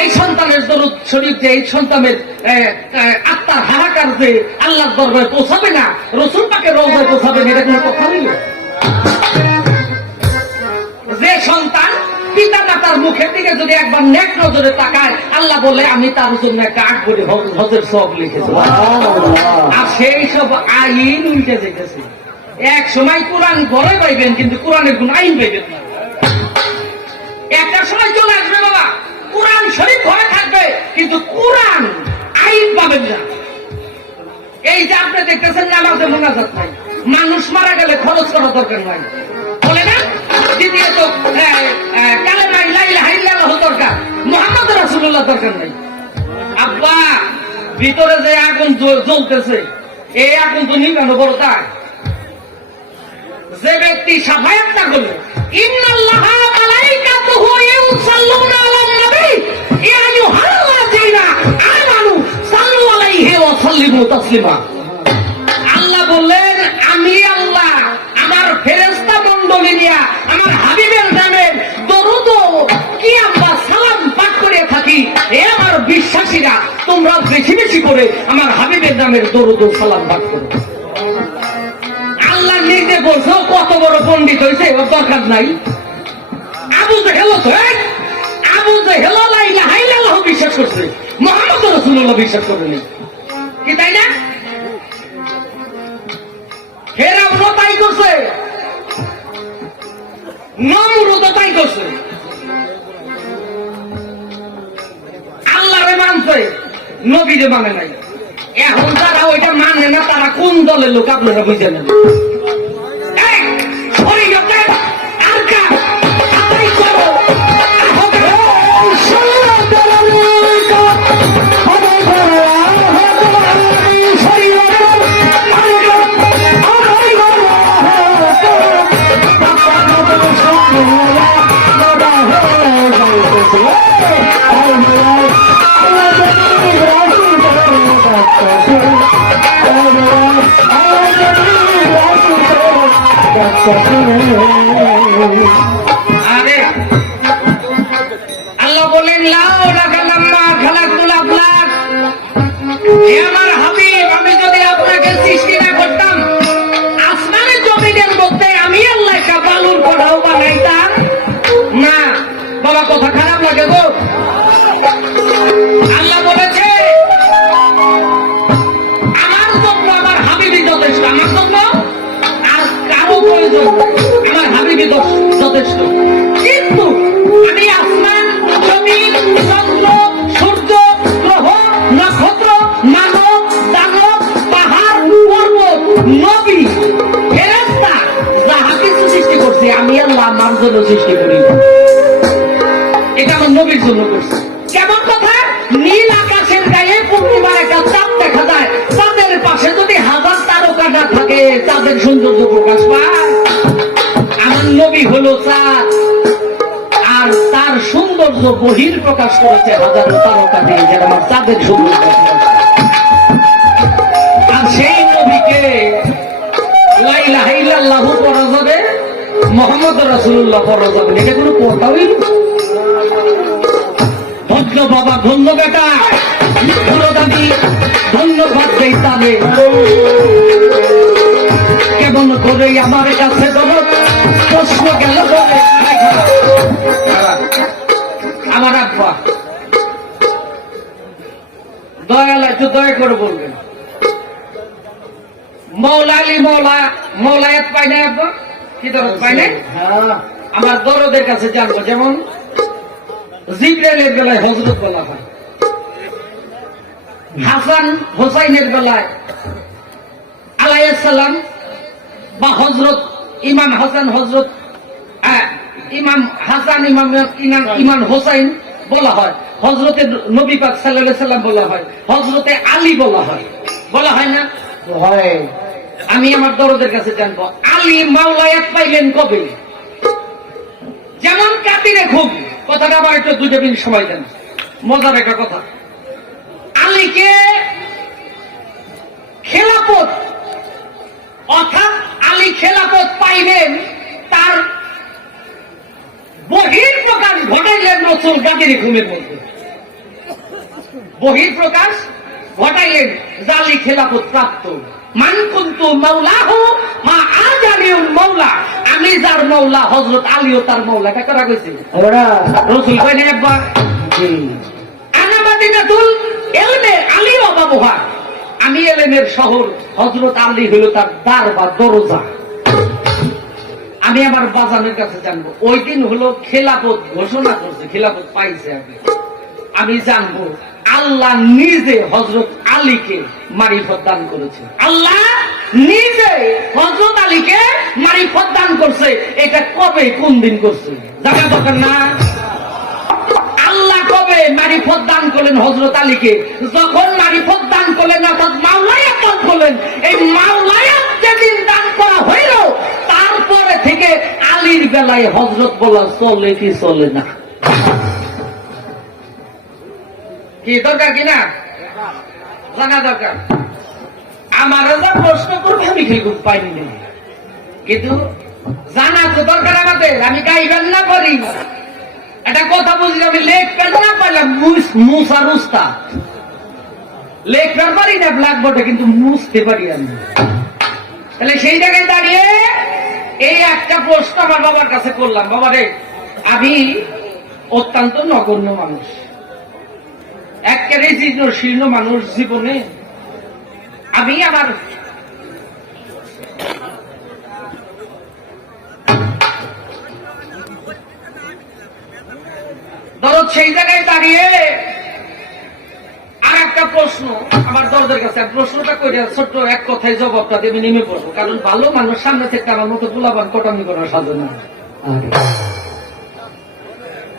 এই সন্তানের দরুদ শরীফ যে এই সন্তানের আত্মার হাহাকার যে আল্লাহর দরবারে পৌঁছাবে না, রসুল পাকের রওজায় পৌঁছাবে না, এটা কোনো কথা হইল? যে সন্তান পিতা মাতার মুখের দিকে যদি একবার নেক নজরে তাকায় আল্লাহ বলে আমি তার জন্য একটা 8 কোটি হজের সওয়াব লিখেছি। আর সেই সব আইন উল্টে যেতেছে। এক সময় কোরআন ঘরে পাইবেন কিন্তু কোরআনের কোন আইন পাইবেন না। একটা সময় চলে আসবে বাবা কোরআন শরীফ ঘরে থাকবে কিন্তু কোরআন আইন পাবেন না। এই যে আপনি দেখতেছেন নামাজে মুনাজাত নাই, মানুষ মারা গেলে খরচ করা দরকার নাই বলে না। দ্বিতীয়ত কালেমা লা ইলাহা ইল্লাল্লাহ দরকার, মুহাম্মদ রাসূলুল্লাহ দরকার নাই। আব্বা ভিতরে যে আগুন জ্বলতেছে এই আগুন তো নিবানো বড় তাই। যে ব্যক্তি সাফায়াত না করবে ইন্নাল্লাহা মালাইকাতুহু ইউসাল্লুনা আলান নবী ইয়া আইয়ুহাল্লাযীনা আমানু সাল্লু আলাইহি ওয়া সাল্লিমু তাসলিমা। আল্লাহ বললেন আমি আল্লাহ আমার ফেরেশতা মণ্ডলী নিয়া আমার হাবিবের নামে দরুদ কি আমরা সালাম পাঠ করে থাকি, এ আমার বিশ্বাসীরা তোমরা বেশি বেশি করে আমার হাবিবের নামের দরুদ ও সালাম পাঠ করো। আল্লাহ নিজে বলছো কত বড় পণ্ডিত হয়েছে, ওর দরকার নাই। আবু জেহেল লা ইলাহা ইল্লাল্লাহ বিশ্বাস করছে, মুহাম্মদ রাসূলুল্লাহ বিশ্বাস করেনি কি তাই না? ফেরাউন তাই করছে, নমরুদ তাই করছে। আল্লাহরে মানছে নবীরে মানে নাই। এখন যারা ওইটা মানে না তারা কোন দলের লোক আপনারা বুঝে নেন। আর আরে আল্লাহ বলেন লাউ লাগালাম্মা খালাকুল আফলাক, হে আমার হাবিব, আমি যদি আপনাকে সৃষ্টি না করতাম আসমানের জমিনের মধ্যে আমি আল্লাহ একটা বালুর কোঠাও বানাইতাম না। বাবা কথা খারাপ লাগে গো। আল্লাহ বলেছে আমার জন্য আমার হাবিবই যথেষ্ট, আমার জন্য আর কারো প্রয়োজন, আমার হাবিবই যথেষ্ট। কিন্তু আমি আসমান, জমিন, চন্দ্র, সূর্য, গ্রহ, নক্ষত্র, মানব, দানব, পাহাড়, পর্বত, নবী, ফেরেশতা যাহা কিছু সৃষ্টি করছে আমি আল্লাহ আমার জন্য সৃষ্টি করি, এটা আমার নবীর জন্য করছে। কেমন কথা? নীল আকাশের গায়ে পূর্ণিমার একটা চাঁদ দেখা যায়, চাঁদের পাশে যদি হাজার তারকা না থাকে চাঁদের সৌন্দর্য প্রকাশ পায়। আমার নবী হলো চাঁদ, আর তার সৌন্দর্য বহির প্রকাশ করেছে হাজারো তারকা দিয়ে, যেটা আমার চাঁদের সৌন্দর্য। আর সেই নবীকে লা ইলাহা ইল্লাল্লাহু পড়া যাবে, মুহাম্মদ রাসূলুল্লাহ পড়া যাবে, এটা কোনো কথা হইল? ধন্য বাবা, ধন্য বেটা, দাদি ধন্যবাদ দেই তাদের। কেমন করে আমার কাছে দরদ প্রশ্ন গেল বলে আমার আব্বা দয়াল, একটু দয়া করে বলবেন মৌলা আলী মৌলায়াত পাই না আব্বা? কি দরদ পাই না? আমার দরদের কাছে জানবো। যেমন জিবরাইলের বেলায় হযরত বলা হয়, হাসান হোসাইনের বেলায় আলাইহিস সালাম, বা হযরত ইমাম হাসান, হযরত ইমাম হাসান, ইমাম হোসাইন বলা হয়, হযরতে নবী পাক সাল্লাল্লাহু আলাইহি সাল্লাম বলা হয়, হযরতে আলী বলা হয়, বলা হয় না? হয়। আমি আমার দরদের কাছে জানবো আলী মাওলায়াত পাইলেন কবে? যেমন কাতিরে খুব কথাটা আবার একটু 2 মিনিট সময় দেন, মজার একটা কথা। আলীকে খেলাফত, অর্থাৎ আলী খেলাফত পাইলেন, তার বহির প্রকাশ ঘটাইলেন রাসূল কাতিরে ঘুমের মধ্যে। বহির প্রকাশ ঘটাইলেন যে আলী খেলাফত প্রাপ্ত। মান কুনতু মাওলাহু মা আজালিউল মাওলা, আমি যার মাওলা হযরত আলীও তার মাওলা। এটা করা কইছে রাসূল কই না একবার? আনা মাদিনাতুল ইলমে আলী ওয়া বাবুহা, আমি ইলমের শহর, হযরত আলী হলো তার দ্বার বা দরজা। আমি আমার বাজানের কাছে জানবো ওই দিন হলো খেলাফত ঘোষণা করছে, খেলাফত পাইছে। আমি জানবো আল্লাহ নিজে হযরত আলীকে মারিফত দান করেছে, আল্লাহ নিজে হযরত আলীকে মারিফত দান করছে। এটা কবে, কোন দিন করছে জানা দরকার না? আল্লাহ কবে মারিফত দান করলেন হযরত আলীকে? যখন মারিফত দান করলেন, অর্থাৎ মাওলায়াত দান করলেন। এই মাওলায়াত যেদিন দান করা হইল, তারপরে থেকে আলীর বেলায় হযরত বলা চলে কি চলে না? কি দরকার কিনা জানা দরকার। আমার যা প্রশ্ন করবে আমি কিন্তু পাইনি, কিন্তু জানা তো দরকার আমাদের। আমি গাইবেন না পারি না, একটা কথা বুঝলি, আমি লেখবেন না পারলাম মুসা রুস্তা, লেখবেন পারি না ব্ল্যাকবোর্ডে, কিন্তু মুছতে পারি আমি। তাহলে সেই জায়গায় দাঁড়িয়ে এই একটা প্রশ্ন আমার বাবার কাছে করলাম, বাবা রে, আমি অত্যন্ত নগণ্য মানুষ, একেবারে জীর্ণ শীর্ণ মানুষ, জীবনে আমি আমার দরদ, সেই জায়গায় দাঁড়িয়ে আর একটা প্রশ্ন আমার দরদের কাছে। প্রশ্নটা করে ছোট্ট এক কথায় জবাবটা দেবে, নেমে পড়বো, কারণ ভালো মানুষ সামনে থেকে আমার মতো গোলাবান কটামি করার সাধন না।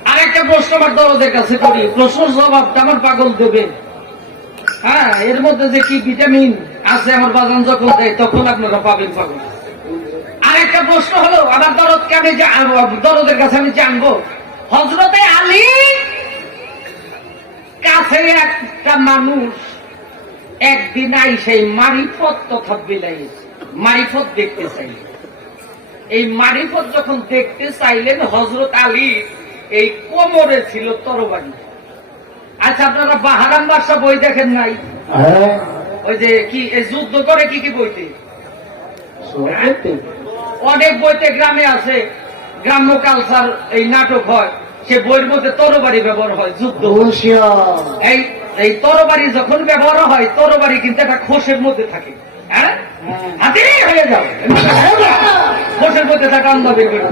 আর একটা প্রশ্ন আমার দরদের কাছে করি, প্রশ্নের জবাবটা আমার পাগল দেবে। হ্যাঁ, এর মধ্যে যে কি ভিটামিন আছে আমার বাজান যখন দেয় তখন আপনারা পাবেন পাগল। আর একটা প্রশ্ন হলো আমার দরদকে আমি দরদের কাছে আমি জানবো হযরতে আলী কাছে একটা মানুষ একদিন আই সেই মারিফত তথা বিলাই মারিফত দেখতে চাইলেন। এই মারিফত যখন দেখতে চাইলেন হযরত আলী এই কোমরে ছিল তরবারি। আচ্ছা, আপনারা বাহারাম বাদশা বই দেখেন নাই? ওই যে কি যুদ্ধ করে কি কি বইতে, অনেক বইতে গ্রামে আছে, গ্রাম্য কালচার এই নাটক হয়, সে বইয়ের মধ্যে তরবারি ব্যবহার হয় যুদ্ধ। এই তরবারি যখন ব্যবহার হয়, তরবারি কিন্তু একটা খোসের মধ্যে থাকে। হ্যাঁ, হাতে হয়ে যাবে খোসের মধ্যে থাকে, আন্দা বের করে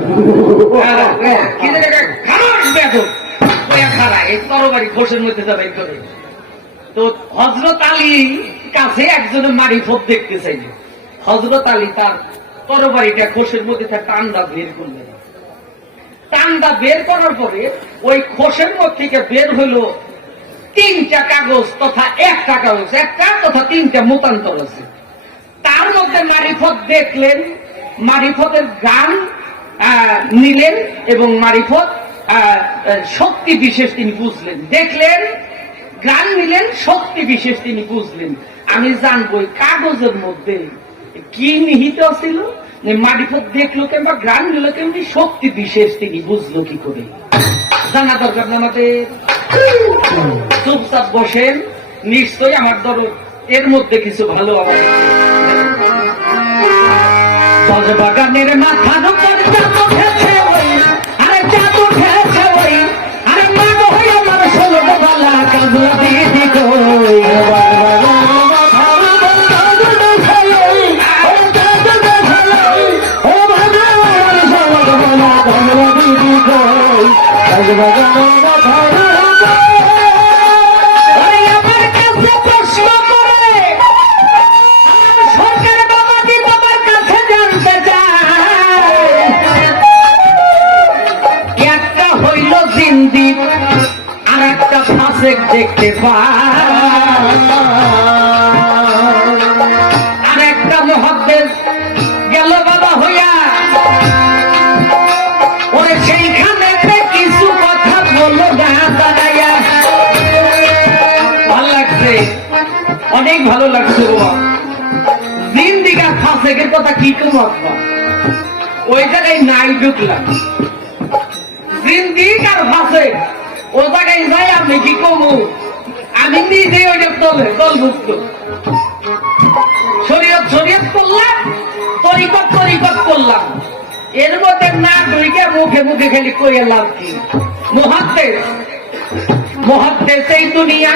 কিন্তু খারাপ বেদক খারাপ এই তরবারি খোসের মধ্যে যাবে করে। তো হযরত আলী কাছে একজনের মারিফত দেখতে চাইলেন। হযরত আলী তার তরবারিটা খোসের মধ্যে টান্ডা বের করলেন। টান্ডা বের করার পরে ওই খোসের মধ্যে থেকে বের হইল 3টা কাগজ তথা একটা কাগজ, একটা তথা 3টা মতান্তর আছে। তার মধ্যে মারিফত দেখলেন, মারিফতের গান নিলেন এবং মারিফত শক্তি বিশেষ তিনি বুঝলেন। দেখলেন, গান নিলেন, শক্তি বিশেষ তিনি বুঝলেন। আমি জানবো কাগজের মধ্যে কি নিহিত ছিল, মারিফত দেখলো কিংবা গান নিল কেমনি, শক্তি বিশেষ তিনি বুঝলো কি করে, জানা দরকার না আমাদের। চুপচাপ বসেন, নিশ্চয়ই আমার ধরো এর মধ্যে কিছু ভালো আমার বাগানের মাথার উপর চাঁদ উঠেছে ওই, আরে চাঁদ উঠেছে ওই, আরে মাগ হয়ে আমার ষোলো বালা কাজলা দিদি কই আর একটা ফাঁসেক দেখতে আর একটা মুহাদ্দিস গেল বাবা হইয়া, ওরে সেইখানে কিছু কথা বললো না দাঁড়াইয়া। ভালো লাগছে, অনেক ভালো লাগছে বাবা। জিন্দিগা ফাঁসেকের কথা কি করবো আপা, ওই জায়গায় নাই ঢুকলাম। জিন্দিগার ফাঁসে ও জায়গায় যাই আমি কি কমু, আমি নিজে ওইটা দলভুক্ত। শরীয়ত শরীয়ত করলাম, তরিকত করলাম, এর মধ্যে না ঢুকে মুখে মুখে খালি কইয়া লাভ কি। মুহাদ্দিস এই দুনিয়া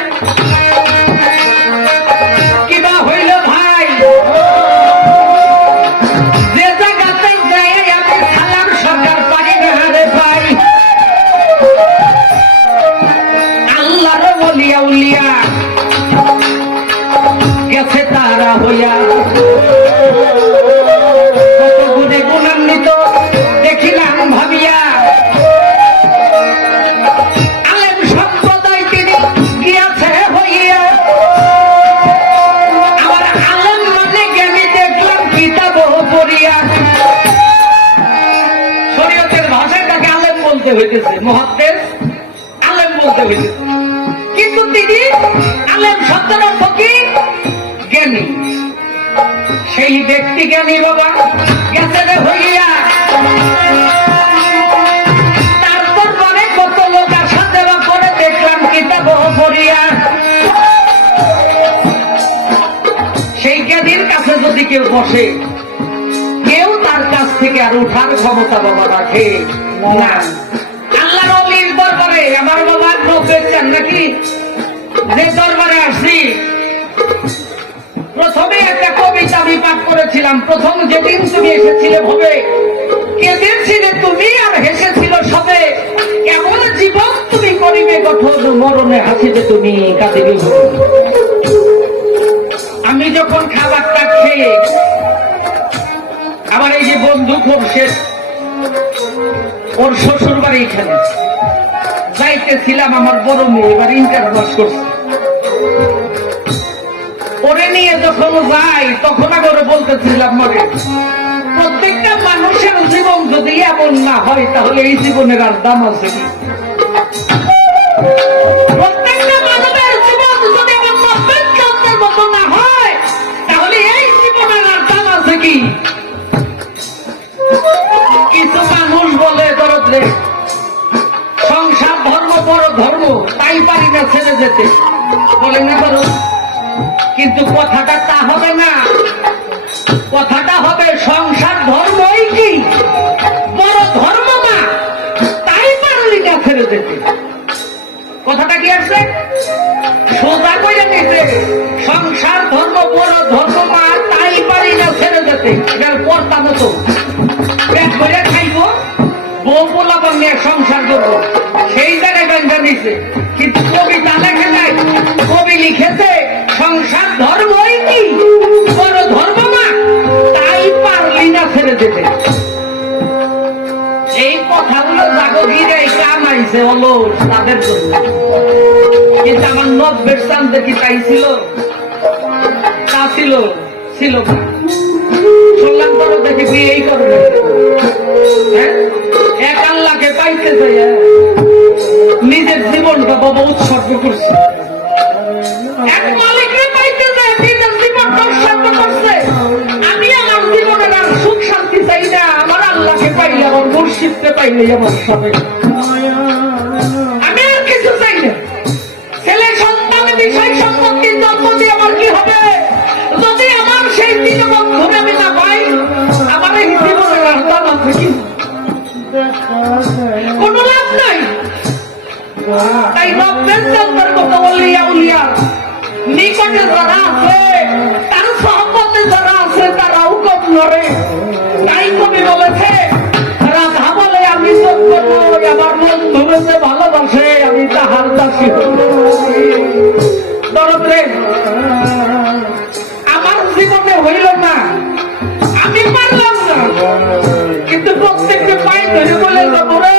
কিবা হইল ভাই, যে জায়গাতে যাই আমি সালাম সরকার পারি না রে ভাই। আল্লাহর ওলিয়া উলিয়া গেছে তারা হইয়া, কত গুণে গুণান্বিত দেখিলাম ভাবিয়া। আলেম সম্প্রদায় তিনি গিয়াছে হইয়া, আমার আলেম মানে জ্ঞানী দেখলাম কিতাব পড়িয়া। শরীয়তের ভাষায় তাকে আলেম বলতে হইতেছে, মুহাদ্দিস আলেম বলতে হইতেছে, কিন্তু তিনি আলেম শব্দের অর্থ কি? জ্ঞানী। সেই ব্যক্তি জ্ঞানী বাবা গেছে রে হইয়া, তারপর পরে কত লোক আসা দেওয়া করে দেখলাম কিতাব পড়িয়া। সেই জ্ঞানীর কাছে যদি কেউ বসে, কেউ তার কাছ থেকে আর উঠার ক্ষমতা বাবা রাখে না। আল্লাহর ওলির দরবারে আমার বাবা লোক দেখছেন নাকি, যে দরবারে আসছি, প্রথমে একটা কবিতা আমি পাঠ করেছিলাম। প্রথম যেদিন তুমি এসেছিলে ভবে, কেঁদেছিলে তুমি আর হেসেছিল সবে, কেমন জীবন তুমি করিবে গঠন, মরণে হাসিবে তুমি কাঁদিবে। আমি যখন খাবারটা খেয়ে, আমার এই যে বন্ধু খুরশেদ, ওর শ্বশুর বাড়ি এখানে যাইতেছিলাম, আমার বড় মেয়ে এবার ইন্টার পাস করছে, ওরে নিয়ে যখন যাই তখন আগে ওরে বলতেছিলাম, মনে প্রত্যেকটা মানুষের জীবন যদি এমন না হয় তাহলে এই জীবনের আর দাম আছে কি? তাই পারি না ছেড়ে যেতে, বলেন না করো। কিন্তু কথাটা তা হবে না, কথাটা হবে সংসার ধর্মই কি বড় ধর্ম না, তাই পারলি না ছেড়ে যেতে। কথাটা কি আছে? সোজা করে নিতে সংসার ধর্ম বড় ধর্ম না, তাই পারি না ছেড়ে যেতে। এটার পর্দা মতো পেট করে খাইবো, বউ পোলাপান নিয়ে সংসার করবো, সেই জায়গায় ব্যাংকা দিচ্ছে। কিন্তু কবিতা লেখে নাই, কবি লিখেছে সংসার ধর্মই কি বড় ধর্ম না, তাই পারলি না ছেড়ে যেতে। এই কথাগুলো জাগিরে কামাইছে হলো তাদের জন্য। কিন্তু আমার 90% কি তাই ছিল? তা ছিল ছিল না। শুনলাম তোর দেখে বিয়েই করবে, হ্যাঁ, এক আল্লাহকে পাইতে চাই, নিজের জীবনটা বাবা উৎসর্গ করছে। এক মালিককে পাইতে চাই, নিজের জীবনটা উৎসর্গ করছে। আমি আমার জীবনের আর সুখ শান্তি চাই না, আমার আল্লাহকে পাইলে, আমার মুর্শিদকে পাইলে আমার সবে, আমি আর কিছু চাই না। ছেলে সন্তান বিষয় সম্পত্তি জন্ম দিয়ে আমার কি হবে যদি আমার সেই দীনবন্ধুরে আমি না পাই? আমার এই জীবনের আর দাম আছে কি? কোন লাভ নাই। তাই রব্বের চন্দ্রের মতো উলিয়া উলিয়া নিকটে যারা আছে, তার সহমতে যারা আছে, তারাও কম নড়ে। তাই কবি বলেছে, রাধা বলে আমি যোগ্য নই, আমার বন্ধুরে যে ভালোবাসে আমি তাহার দাসী। দরদরে আমার জীবনে হইল না, আমি পারলাম না, কিন্তু প্রত্যেককে পাই ধরে বলে যাবো রে,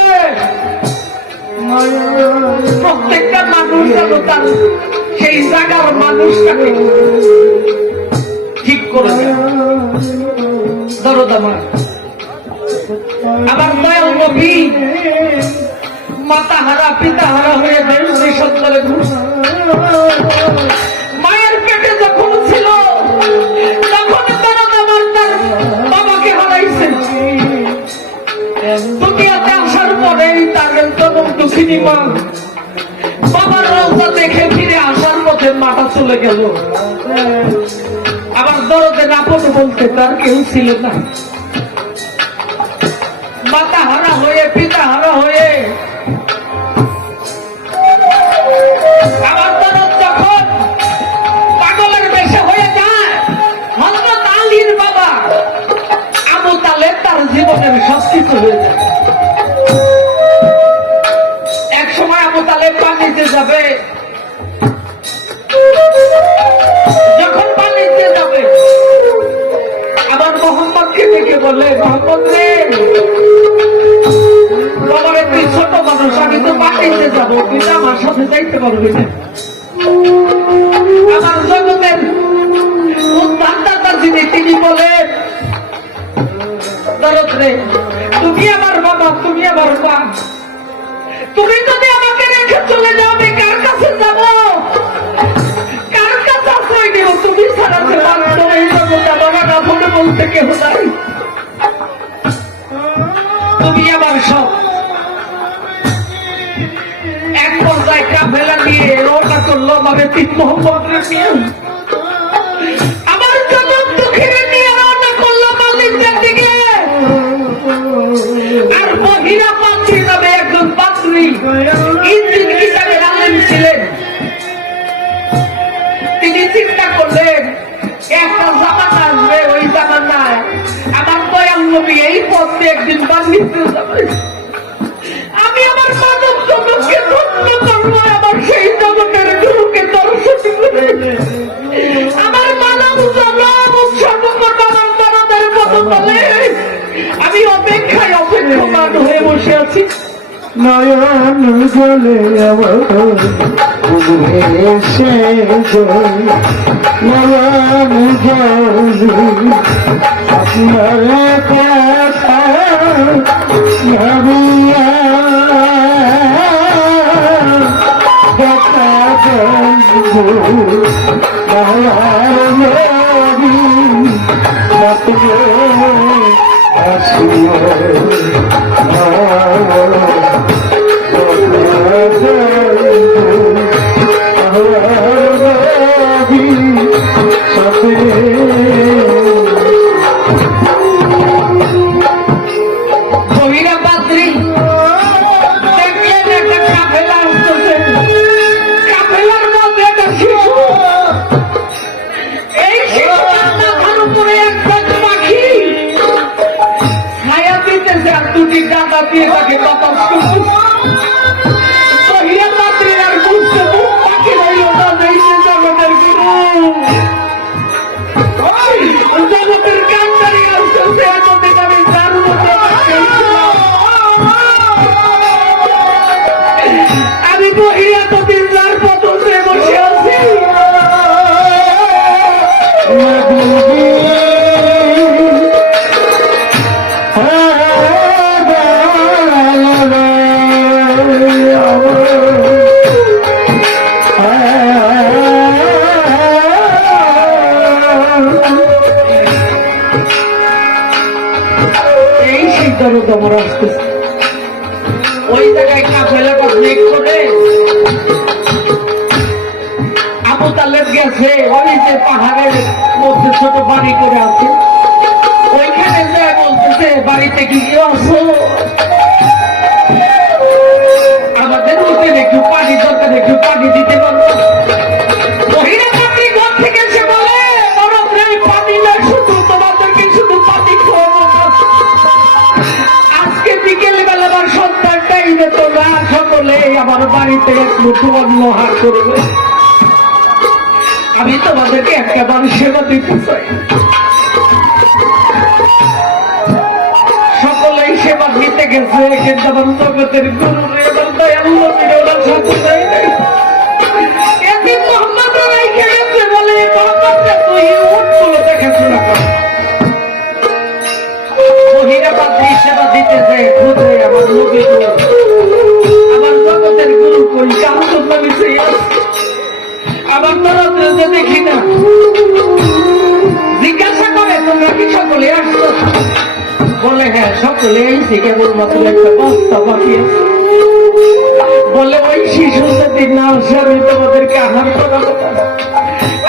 প্রত্যেকটা মানুষ যেন তার সেই জায়গার মানুষটাকে ঠিক করে দেয়। দরদ আমার দয়াল নবী মাতা হারা পিতা হারা হয়ে দেশ দেশান্তরে ঘুরছে। মায়ের পেটে যখন ছিল তখন দরদ আমার তার বাবাকে হারাইছে। দুনিয়াতে আসার পরেই তার জনম দুঃখিনী মা বাবার রওজা দেখে ফিরে আসার পথে মাটা চলে গেল। আবার দরদের আপন বলতে তার কেউ ছিল না। মাতা হারা হয়ে পিতা হারা হয়ে আবার দরদ যখন পাগলের বেশে হয়ে যায়, হযরত আলীর বাবা আবু তালেব তার জীবনের সবকিছু হয়ে যায়। এক সময় আবু তালেব পানিতে যাবে, যখন পানিতে যাবে আবার মোহাম্মদকে ডেকে বলে, মোহাম্মদ রে, বাবার একটু ছোট মানুষ, আমি তো পানিতে যাবো, কিন্তু আমার সাথে যাইতে পারবে না। আমার জগতের উদ্ধারদাতা যিনি, তিনি বলেন, দরদ রে, তুমি আমার বাবা, তুমি আমার মা, তুমি যদি আমাকে রেখে চলে যাও আমি কার কাছে যাব? কার কাছে আশ্রয় দেব? তুমি ছাড়া যে মাত্র এই জগতে আমার আপনে বলতে কেউ নাই। তুমি আমার সব। এক পর্যায়ে কাফেলা নিয়ে রওনা করলো ভাবে তিন মোহাম্মদের নিয়ে, আমার জগৎ দুঃখের নিয়ে রওনা করলো মালিকদের দিকে। আর বহিরা পাত্রী নামে একজন পাত্রী, ইঞ্জিন কিতাবের আলেম ছিলেন, তিনি চিন্তা করলেন একটা জামানা আসবে, ওই জামানায় আমার দয়াল নবী এই পথে একদিন বাণিজ্য যাবে, আমি আমার মানব জগৎকে ধন্য করবো, আমার সেই জগতের গুরুকে দর্শন করে আমার মানব জগৎ উৎসর্গ করবো আমার মানবের মতো বলে আমি অপেক্ষায় অপেক্ষমান হয়ে বসে আছি। নয়ন জলে আমার এসে নয়ন জলে আপনার কথা ভাবিয়া দেখা বন্ধু আমার নবী আপনি আসিয়া Oh, সে ওই যে পাহাড়ের মধ্যে ছোট বাড়ি করে আছে, ওইখানে যায় বলতেছে বাড়িতে কি কেউ আসো, আমাদের লোকের একটু পানি দরকার, একটু পানি দিতে পারবো। মহিলা পাত্রী ঘর থেকে এসে বলে পানি না, শুধু তোমাদেরকে শুধু পানি খাওয়াবো। আজকে বিকেল বেলা আমার সন্তানটাই তোমরা সকলে আমার বাড়িতে একটু তোমার লোহার করবে, আমি তোমাদেরকে একেবারে সেবা দিতে চাই। সকলেই সেবা দিতে গেছে, কিন্তু আমার জগতের গুরু এবার দয়াল নবীর ওরা সাথে যায় নাই। একদিন মোহাম্মদ রাইখে গেছে বলে, মোহাম্মদ তুই উটগুলো দেখাশোনা কর। মহিলা পাত্রী সেবা দিতে যায়, খুঁজে আমার নবী গুরু, আমার জগতের গুরু কই, কামসুর নবী সেই আমার নরদ্রে দেখি না। জিজ্ঞাসা করে তোমরা কি সকলে আসছো? বলে হ্যাঁ সকলে এইছি, কেবলমাত্র একটা বস্তা বাকি আছে। বলে ওই শিশু যদি না আসে আমি তোমাদেরকে আহার করাবো না।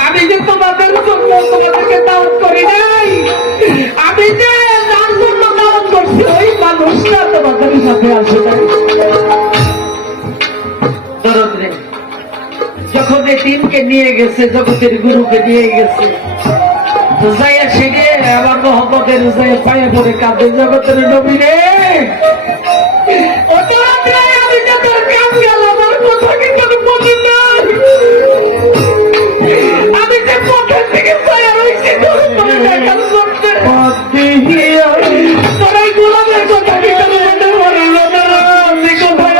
আমি যে তোমাদের জন্য তোমাদেরকে দাওয়াত করি নাই, আমি যে তার জন্য দাওয়াত করছি, ওই মানুষটা তোমাদের সাথে আসে নাই। নরদ্রে যখন এই টিমকে নিয়ে গেছে, জগতের গুরুকে নিয়ে গেছে, যাইয়া সেগে আমার মোহাম্মদের যাইয়া পায়ে পড়ে কাঁদে, জগতের নবী রে আমি যে তোর কাম গেল, আমার কথা কি তোর মনে নাই? আমি যে পথের থেকে ছায়া রয়েছি তোর মনে দেখাল করতে, তোর এই গোলামের কথা কি তোর মনে পড়ল না? আমি কোথায়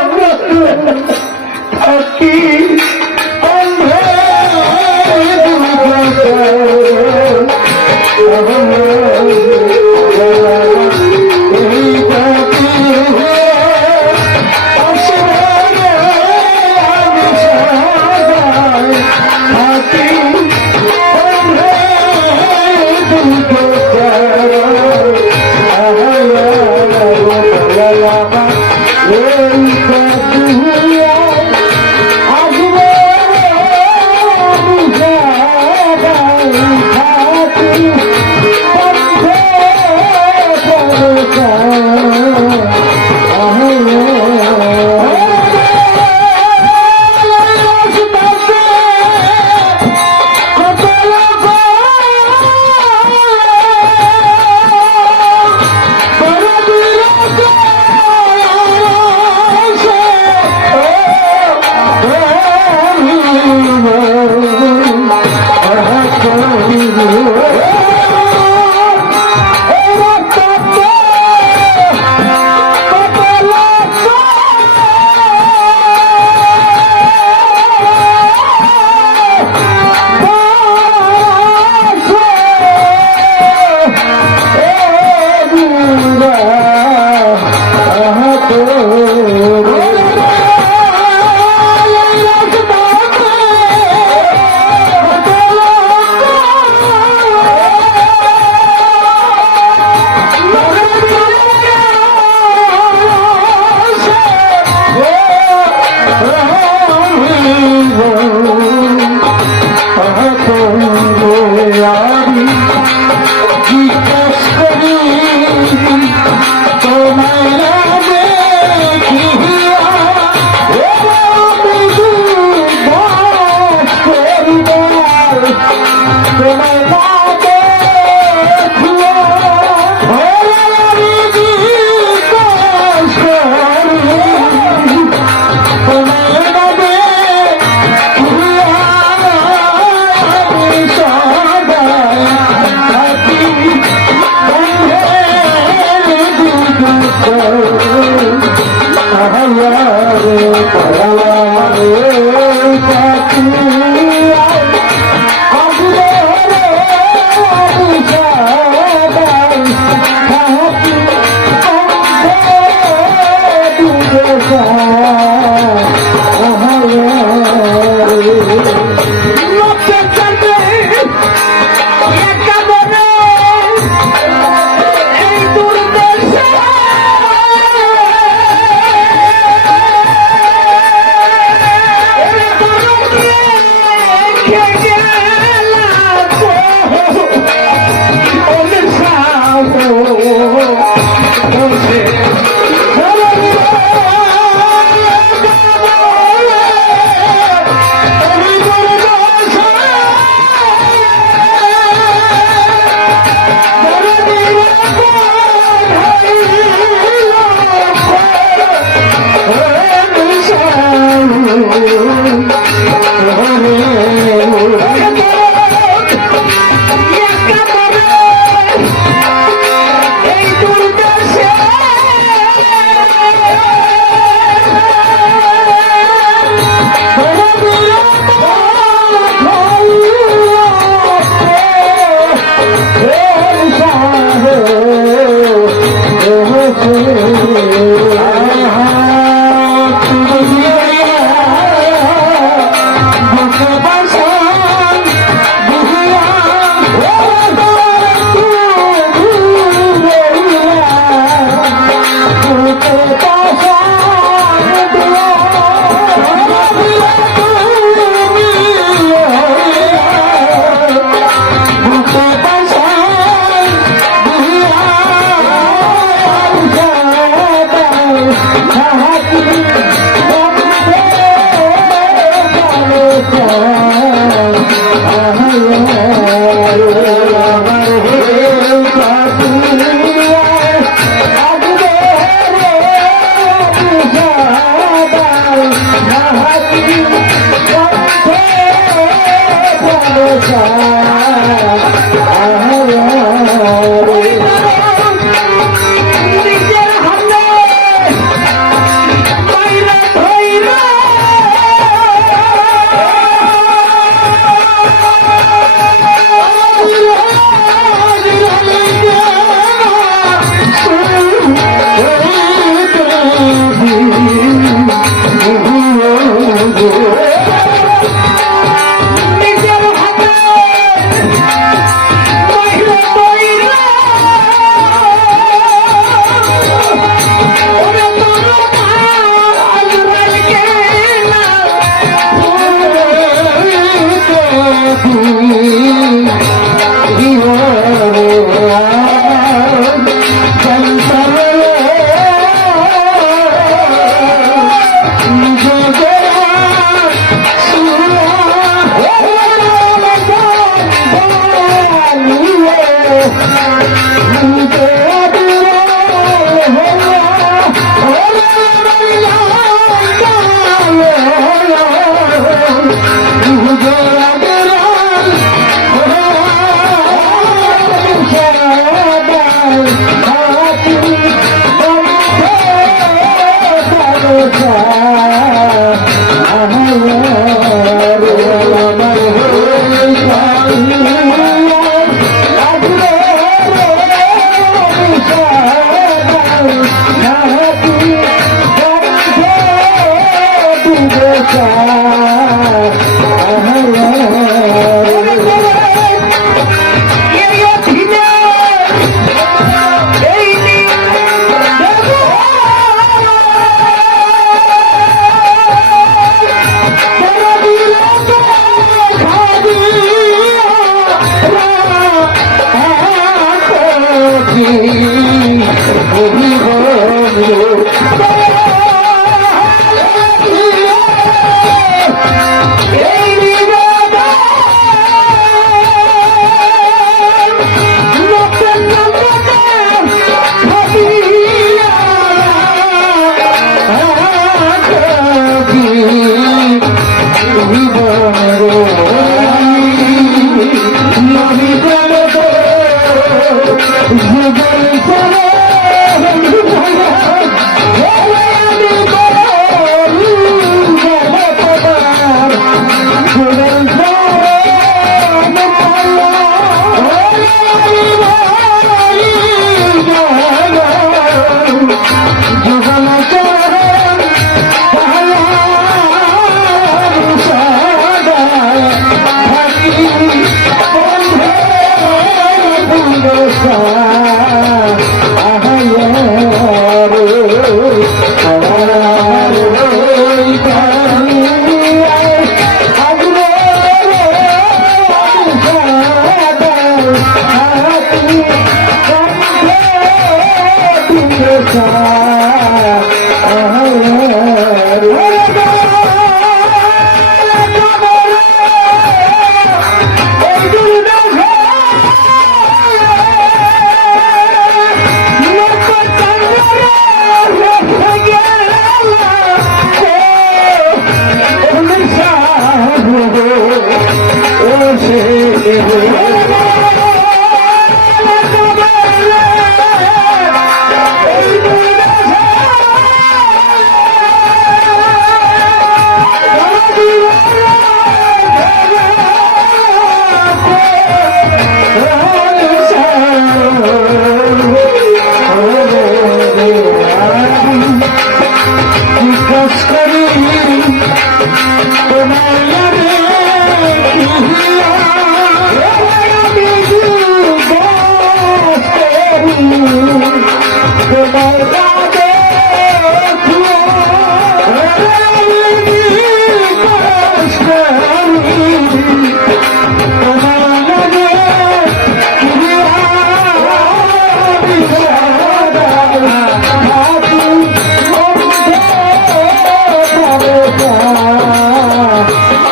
জীবন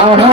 Oh,